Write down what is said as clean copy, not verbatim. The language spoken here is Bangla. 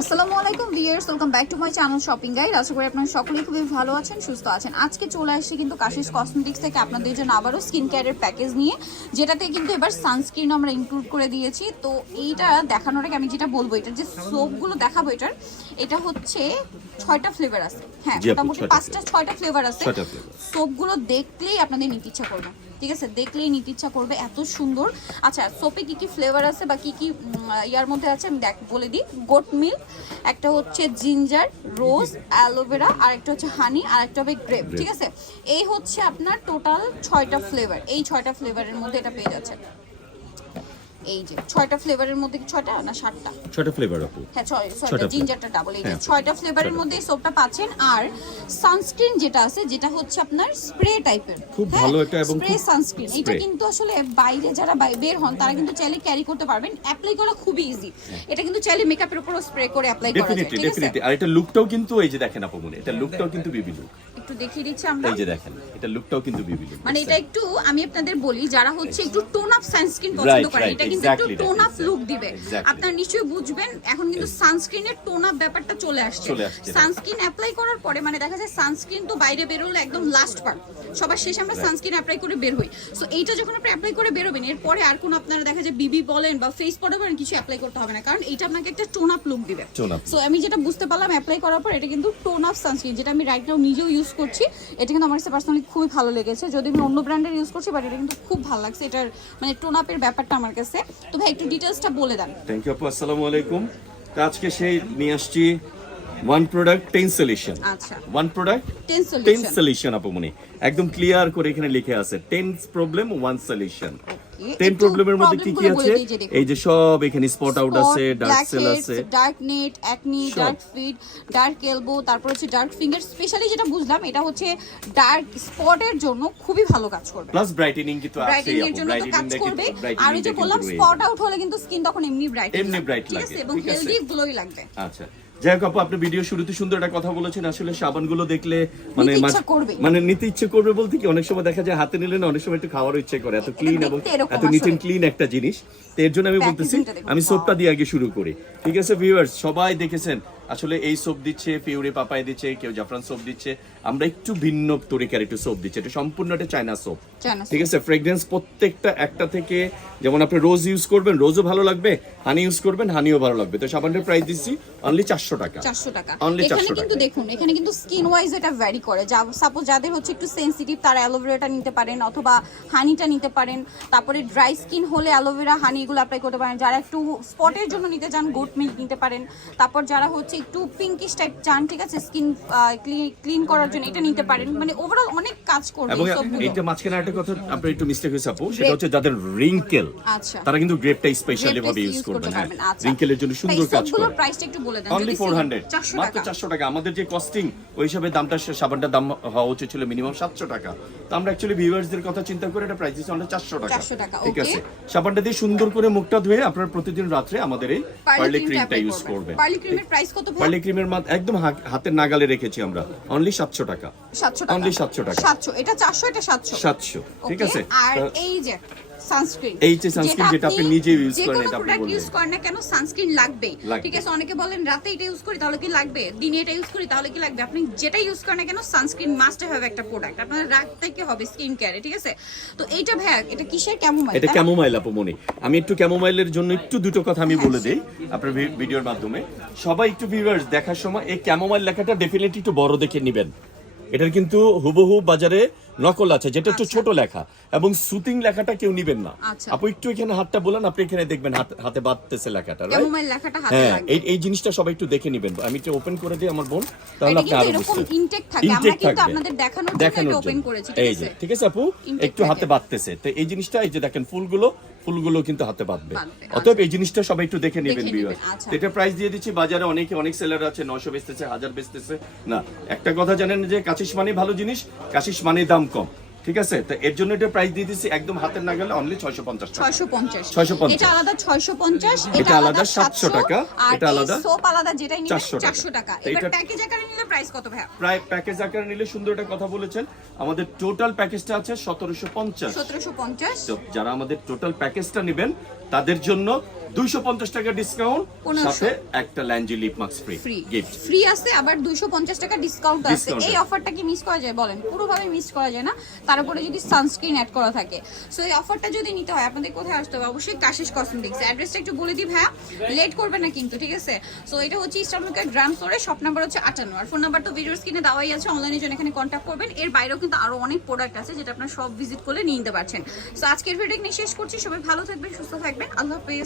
আসসালামু আলাইকুম viewers, welcome back to my channel shopping guide. আশা করি আপনারা সকলেই খুবই ভালো আছেন, সুস্থ আছেন। আজকে চলে আসছি কিন্তু কাশিস কসমেটিক্স থেকে আপনাদের জন্য আবারও স্কিন কেয়ারের প্যাকেজ নিয়ে, যেটাতে কিন্তু এবার সানস্ক্রিন আমরা ইনক্লুড করে দিয়েছি। তো এইটা দেখানোর আগে আমি যেটা বলবো, এটার যে সোপগুলো দেখাবো, এটা হচ্ছে 6টা ফ্লেভার আছে। হ্যাঁ, মোটামুটি 6টা ফ্লেভার আছে। সোপগুলো দেখলেই আপনাদের নিতে ইচ্ছা করবে, ঠিক আছে? দেখলেই নিতে ইচ্ছা করবে, এত সুন্দর। আচ্ছা, সোপে কি কি ফ্লেভার আছে বা কি কি ইয়ার মধ্যে আছে আমি বলে দিই। গোট মিল্ক, একটা হচ্ছে জিঞ্জার, রোজ, অ্যালোভেরা, আর একটা হচ্ছে হানি, আর একটা হবে গ্রেপ, ঠিক আছে? এই হচ্ছে আপনার টোটাল 6টা ফ্লেভার। এই 6টা ফ্লেভারের মধ্যে এটা পেয়ে যাচ্ছে। এই যে 6টা ফ্লেভারের মধ্যে, 6টা না 7টা? 6টা ফ্লেভার আপু। হ্যাঁ, 6টা, জিঞ্জারটা ডাবল। এই যে 6টা ফ্লেভারের মধ্যে এই সোপটা পাচ্ছেন। আর সানস্ক্রিন যেটা আছে, যেটা হচ্ছে আপনার স্প্রে টাইপের, খুব ভালো একটা এবং স্প্রে সানস্ক্রিন। এটা কিন্তু আসলে বাইরে যারা বের হন তারা কিন্তু চাইলে ক্যারি করতে পারবেন, অ্যাপ্লাই করা খুবই ইজি। এটা কিন্তু চাইলে মেকআপের উপরও স্প্রে করে অ্যাপ্লাই করা যায়, ঠিক আছে? ডেফিনিটলি। আর এটা লুকটাও কিন্তু এই যে দেখেন আপু, মনে এটা লুকটাও কিন্তু বিবি লুক। একটু দেখিয়ে দিচ্ছি আমরা, এই যে দেখেন, এটা লুকটাও কিন্তু বিবি লুক। মানে এটা একটু আমি আপনাদের বলি, যারা হচ্ছে একটু টোন আপ সানস্ক্রিন পছন্দ করেন, এটা কিন্তু একটু টোন আপ লুক দিবে। আপনারা নিশ্চয়ই বুঝবেন এখন কিন্তু সানস্ক্রিনের টোন আপ ব্যাপারটা চলে আসছে। সানস্ক্রিন অ্যাপ্লাই করার পরে মানে দেখা যায় সানস্ক্রিন তো বাইরে বের হলে একদম লাস্ট পার্ট, সবার শেষে আমরা সানস্ক্রিন অ্যাপ্লাই করে বের হই। সো এইটা যখন আপনি অ্যাপ্লাই করে বের হবেন, এরপরে আর কোনো আপনারা দেখা যায় বিবি বলেন বা ফেস পাউডার বলেন কিছু অ্যাপ্লাই করতে হবে না, কারণ এইটা আপনাকে একটা টোন আপ লুক দিবে। সো আমি যেটা বুঝতে পারলাম অ্যাপ্লাই করার পর, এটা কিন্তু টোন আপ সানস্ক্রিন, যেটা আমি রাইট নাও নিজেও ইউজ করছি। এটা কিন্তু আমার কাছে পার্সোনালি খুবই ভালো লেগেছে, যদি আমি অন্য ব্র্যান্ডের ইউজ করছি, বাট এটা কিন্তু খুব ভালো লাগছে। এটার মানে টোন আপের ব্যাপারটা আমার কাছে। তো ভাই একটু ডিটেইলসটা বলে দেন। থ্যাংক ইউ আপু, আসসালামু আলাইকুম। তো আজকে সেই নিয়ে আসছি ওয়ান প্রোডাক্ট 10 সলিউশন। আচ্ছা, ওয়ান প্রোডাক্ট 10 সলিউশন আপু, মনে একদম ক্লিয়ার করে এখানে লিখে আছে 10 প্রবলেম 1 সলিউশন। 10 প্রবলেমের মধ্যে কি কি আছে? এই যে সব এখানে স্পট আউট আছে, ডার্ক সেল আছে, dark neck, acne, dark feet, dark elbow, তারপর হচ্ছে ডার্ক ফিঙ্গার। স্পেশালি যেটা বুঝলাম, এটা হচ্ছে ডার্ক স্পটের জন্য খুবই ভালো কাজ করবে, প্লাস ব্রাইটেনিং কিন্তু আছে। ব্রাইটেনিং এর জন্য তো কাজ করবে। আর ওই যে বললাম স্পট আউট হলে কিন্তু স্কিন তখন এমনি ব্রাইট লাগে এবং হেলদি গ্লোই লাগবে। আচ্ছা, যাই হোক আপু, আপনি ভিডিও শুরুতে সুন্দর একটা কথা বলেছেন। আসলে সাবানগুলো দেখলে মানে নিতে ইচ্ছে করবে বলতে কি, অনেক সময় দেখা যায় হাতে নিলে না, অনেক সময় একটু খাওয়ার ইচ্ছে করে, এত ক্লিন এবং এত নিট এন্ড ক্লিন একটা জিনিস। তো এর জন্য আমি বলতেছি আমি সোপটা দিয়ে আগে শুরু করি, ঠিক আছে? ভিউয়ার্স সবাই দেখেছেন আসলে এই সোপ দিচ্ছে, পিউরি পাপাই দিচ্ছে, কেউ জাফরান সোপ দিচ্ছে, আমরা একটু ভিন্ন তরিকার একটু সোপ দিচ্ছে। এটা সম্পূর্ণ একটা চায়না সোপ, ঠিক আছে? ফ্রেগরেন্স প্রত্যেকটা একটা থেকে, যেমন আপনি রোজ ইউজ করবেন, রোজও ভালো লাগবে, হানি ইউজ করবেন, হানিও ভালো লাগবে। তো সাবানের প্রাইস দিচ্ছি অনলি 400 টাকা। 400 টাকা। এখানে কিন্তু দেখুন, এখানে কিন্তু স্কিন ওয়াইজ এটা ভ্যারি করে। সাপোজ যাদের হচ্ছে একটু সেনসিটিভ, তারা অ্যালোভেরাটা নিতে পারেন অথবা হানিটা নিতে পারেন। তারপরে ড্রাই স্কিন হলে অ্যালোভেরা, হানি এগুলো অ্যাপ্লাই করতে পারেন। যারা একটু স্পটের জন্য নিতে চান, গোট মিল্ক নিতে পারেন। তারপর যারা হচ্ছে একটু পিঙ্কিশ টাইপ চান, ঠিক আছে, স্কিন ক্লিন করার জন্য এটা নিতে পারেন। মানে ওভারঅল অনেক কাজ করবে এবং এইটা মাঝখানে একটা কথা আপনার একটু মিস্টেক হয়েছে আপু, সেটা হচ্ছে যাদের রিঙ্কেল, আচ্ছা, তারা কিন্তু গ্রেপটা স্পেশালি ভাবে ইউজ করবেন। হ্যাঁ, রিঙ্কেলের জন্য সুন্দর কাজ করে। প্রাইসটা একটু বলে দেন। অনলি 400, মাত্র 400 টাকা। আমাদের যে কস্টিং ওই হিসাবে দামটা, সাবানটার দাম হওয়া উচিত ছিল মিনিমাম 700 টাকা। তো আমরা অ্যাকচুয়ালি ভিউয়ার্সদের কথা চিন্তা করে এটা প্রাইস দিচ্ছি অনলি 400 টাকা, ঠিক আছে? সাবানটা দিয়ে সুন্দর করে মুখটা ধুয়ে আপনারা প্রতিদিন রাতে আমাদের এই পার্লে ক্রিমটা ইউজ করবেন। পার্লে ক্রিমের প্রাইস কত? পার্লে ক্রিমের একদম হাতের নাগালে রেখেছি আমরা, অনলি 700 টাকা। 700 টাকা, অনলি 700 টাকা। 700, এটা 400, এটা 700, 700, ঠিক আছে? আর এই যে সানস্ক্রিন, এই যে সানস্ক্রিন যেটা আপনি নিজে ইউজ করেন, এটা আপনি বলেন ইউজ করেন না কেন, সানস্ক্রিন লাগবেই, ঠিক আছে? অনেকে বলেন রাতে এটা ইউজ করি তাহলে কি লাগবে, দিনে এটা ইউজ করি তাহলে কি লাগবে। আপনি যেটা ইউজ করেন না কেন, সানস্ক্রিন মাস্ট হ্যাভ একটা প্রোডাক্ট আপনার রাখতে কি হবে স্কিন কেয়ারে, ঠিক আছে? তো এইটা ভাই, এটা কিসের ক্যামোমাইল? এটা ক্যামোমাইল আপু, মনি আমি একটু ক্যামোমাইলের জন্য একটু দুটো কথা আমি বলে দেই আপনার ভিডিওর মাধ্যমে। সবাই একটু ভিউয়ার্স দেখার সময় এই ক্যামোমাইল লেখাটা ডেফিনেটলি একটু বড় দেখে নেবেন। এটার কিন্তু হুবহু বাজারে নকল আছে, যেটা একটু ছোট লেখা, এবং সুতিং লেখাটা কেউ নিবেন না। আপু একটু এখানে হাতটা বলেন, আপনি এখানে দেখবেন হাতে বাঁধতেছে লেখাটা, ক্যামোমাইল লেখাটা হাতে লাগবে। এই জিনিসটা সবাই একটু দেখে নেবেন। আমি একটু ওপেন করে দিই আমার বোন, তাহলে আপনি আরো বুঝতে পারবেন। ইনটেক থাকে, আমরা কিন্তু আপনাদের দেখানোর জন্য এটা ওপেন করেছি, ঠিক আছে? ঠিক আছে আপু, একটু হাতে বাঁধতেছে। তো এই জিনিসটা, এই যে দেখেন ফুলগুলো কিন্তু হাতে বাঁধবে। অতএব এই জিনিসটা সবাই একটু দেখে নেবেন ভিউয়ার। এটা প্রাইস দিয়ে দিচ্ছি, বাজারে অনেক সেলার আছে 900 বেচতেছে, 1000 বেচতেছে না। একটা কথা জানেন যে কাশিস মানে ভালো জিনিস, কাশিস মানে দাম কম, ঠিক আছে? তো এর জন্য এটা প্রাইস দিয়ে দিচ্ছি একদম হাতের নাগালে অনলি 650 টাকা। 650, এটা আলাদা 650, এটা আলাদা 700 টাকা, এটা আলাদা সোপ আলাদা, যেটা নিলে 400 টাকা। এবার এটা প্যাকেজ আকারে নিলে প্রাইস কত ভাই? প্যাকেজ আকারে নিলে সুন্দর একটা কথা বলেছেন, আমাদের টোটাল প্যাকেজটা আছে 1750। তো যারা আমাদের টোটাল প্যাকেজটা নেবেন তাদের জন্য 250 টাকা ডিসকাউন্ট, 1500 সাথে একটা ল্যান্ডজি lip mask free gift. Free আছে, আবার 250 টাকা ডিসকাউন্ট আছে। এই অফারটা কি মিস করা যায় বলেন? পুরোভাবে মিস করা যায় না, তার উপরে যদি সানস্ক্রিন অ্যাড করা থাকে। সো এই অফারটা যদি নিতে হয় আপনাদের কোথায় আসতে হবে? অবশ্যই কাশিস কসমেটিক্স। অ্যাড্রেসটা একটু বলে দিই ভাইয়া, লেট করবে না কিন্তু, ঠিক আছে? সো এটা হচ্ছে ইস্টার্ন মার্কেট গ্রাম ফ্লোরে, শপ নাম্বার হচ্ছে 58, আর ফোন নাম্বার তো ভিডিওর স্ক্রিনে দেওয়াই আছে। অনলাইনের জন্য এখানে কন্ট্যাক্ট করবেন। এর বাইরেও কিন্তু আরো অনেক প্রোডাক্ট আছে যেটা আপনারা সব ভিজিট করলে নিয়ে নিতে পারছেন। সো আজকের ভিডিও এখানে শেষ করছি। সবাই ভালো থাকবেন, সুস্থ থাকবেন, আল্লাহ হাফেজ।